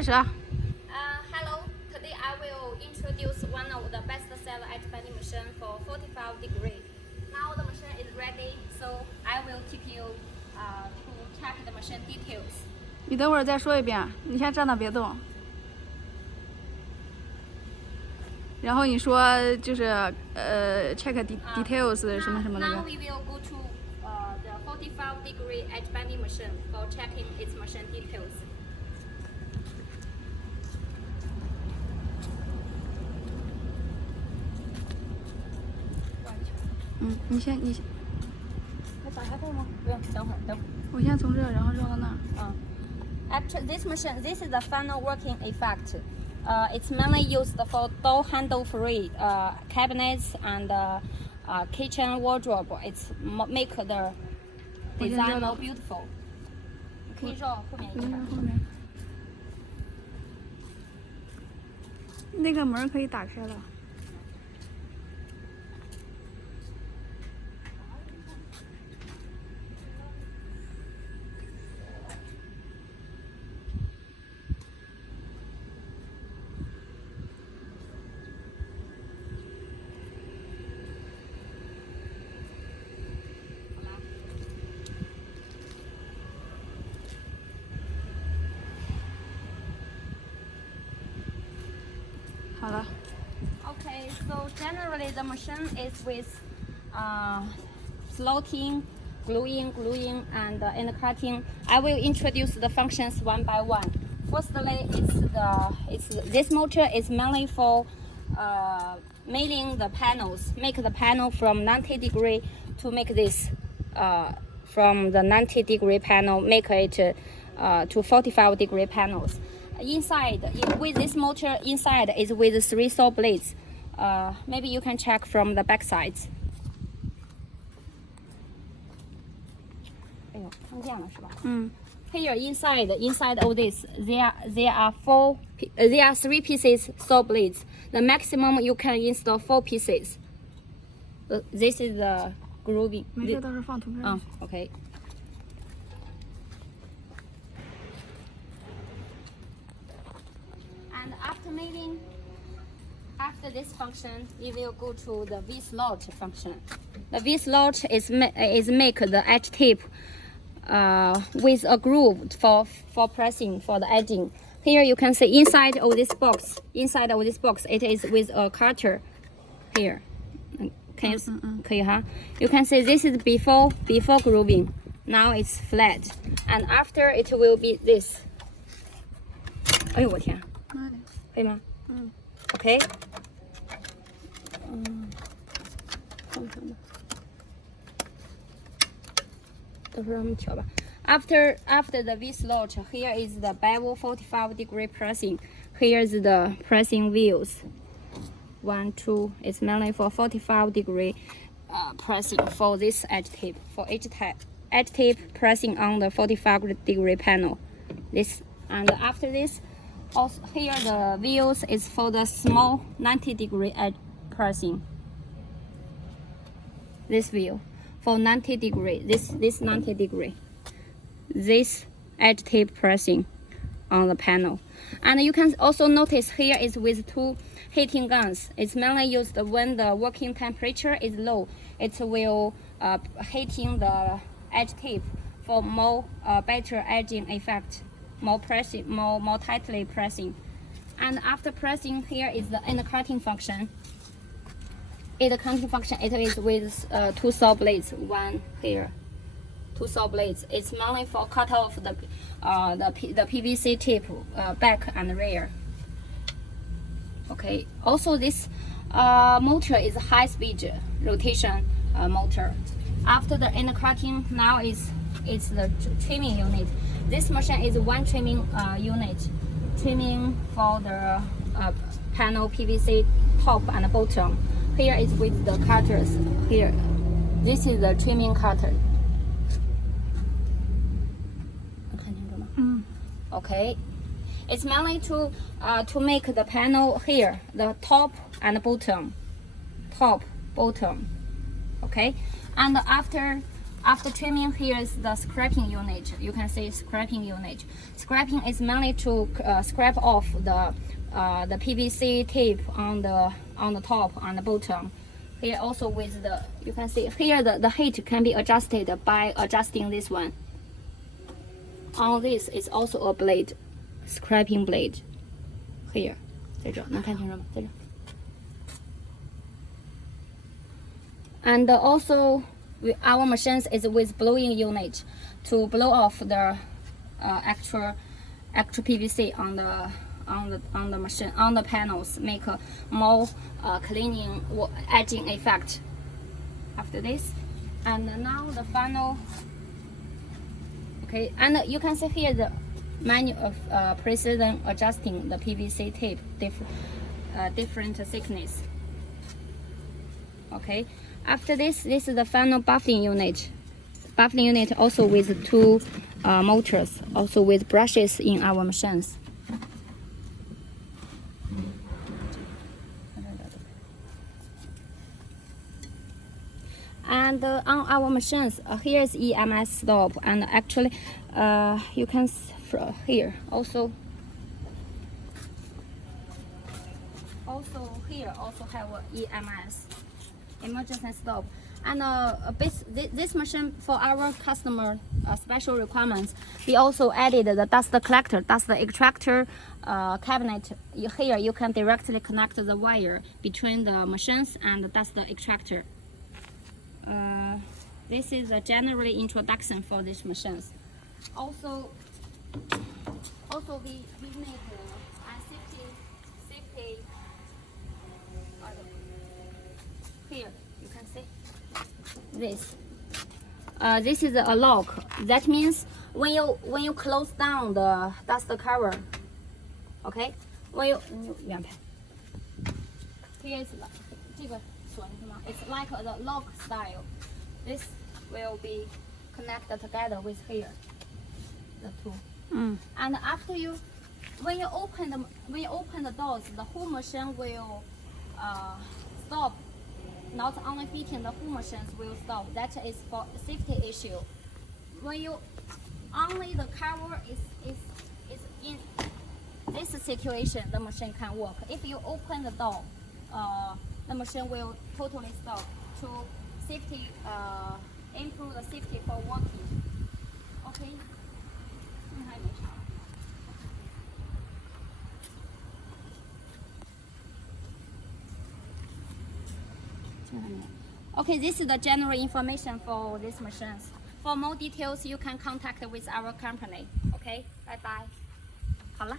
开始啊。Hello, today I will introduce one of the best seller edge-bending machine for 45 degree. Now the machine is ready, so I will take you to check the machine details. 你等会儿再说一遍，你先站那别动。然后你说就是check details 什么什么那个。Now we will go to the 45 degree edge-bending machine for checking its machine details. 你先。我打开后吗？不用，等会儿。我先从这，然后绕到那儿。After this machine, this is the final working effect. It's mainly used for door handle free cabinets and kitchen wardrobe. It's make the design more beautiful. 可以绕后面一点。后面。那个门可以打开了。好了。 Okay, so generally the machine is with slotting, gluing, and cutting. I will introduce the functions one by one. Firstly, this motor is mainly for milling the panels. Make the panel from 90 degree to make this from the 90 degree panel, make it to 45 degree panels. Inside, with this motor, inside is with 3 saw blades. Maybe you can check from the back sides. 哎呦，看见了是吧？Here inside of this, there are 3 pieces saw blades. The maximum you can install 4 pieces. This is the grooving. 没事，到时候放图片。Okay. And after milling, after this function, we will go to the V-slot function. The V-slot is make the edge tip with a groove for pressing for the edging. Here you can see inside of this box. Inside of this box, it is with a cutter. Here, can you 可以哈? You can see this is before grooving. Now it's flat, and after it will be this. 哎呦我天！ 可以吗？OK。放上吧。到时候让他们调吧。After the V-slot, here is the bevel 45 degree pressing. Here is the pressing wheels. 1, 2. It's mainly for 45 degree pressing for this edge tip. For edge tip pressing on the 45 degree panel. This and after this. Also, here the wheels is for the small 90 degree edge pressing. This wheel for 90 degree. This 90 degree. This edge tip pressing on the panel. And you can also notice here is with 2 heating guns. It's mainly used when the working temperature is low. It will heating the edge tip for more better edging effect. More pressing, more tightly pressing. And after pressing, here is the intercutting function. It is with 2 saw blades. One here, 2 saw blades. It's mainly for cut off the PVC tip back and rear. Okay. Also, this motor is a high-speed rotation motor. After the intercutting, now it's the trimming unit. This machine is 1 trimming unit, trimming for the panel PVC top and bottom. Here is with the cutters. Here, this is the trimming cutter. Okay, it's mainly to make the panel here, the top and bottom, Okay, and after After trimming, here is the scraping unit. You can see scraping unit. Scraping is mainly to scrape off the PVC tape on the top and the bottom. Here also with the, you can see here the height can be adjusted by adjusting this one. On this is also a blade, scraping blade. Here, 在这能看清楚吗？在这。And also, our machines is with blowing unit to blow off the actual PVC on the machine, on the panels, make a more cleaning or edging effect. After this, and now the final. Okay, and you can see here the menu of precision adjusting the PVC tape different thickness. Okay, after this is the final buffing unit. Buffing unit also with two motors, also with brushes in our machines. And on our machines, here is EMS stop, and actually you can here also here also have a EMS, emergency stop. And this machine for our customer special requirements, we also added the dust collector, dust extractor cabinet. Here you can directly connect the wire between the machines and the dust extractor. This is a general introduction for these machines. Also we make safety. Here you can see this. This is a lock. That means when you close down the dust cover, okay? Here is it's like the lock style. This will be connected together with here, the two. And after when you open the doors, the whole machine will stop. Not only fitting, the whole machines will stop. That is for safety issue. When you only the cover is in this situation, the machine can work. If you open the door, the machine will totally stop to safety, improve the safety for working. Okay. Okay, this is the general information for these machines. For more details, you can contact with our company. Okay, bye bye. 好了。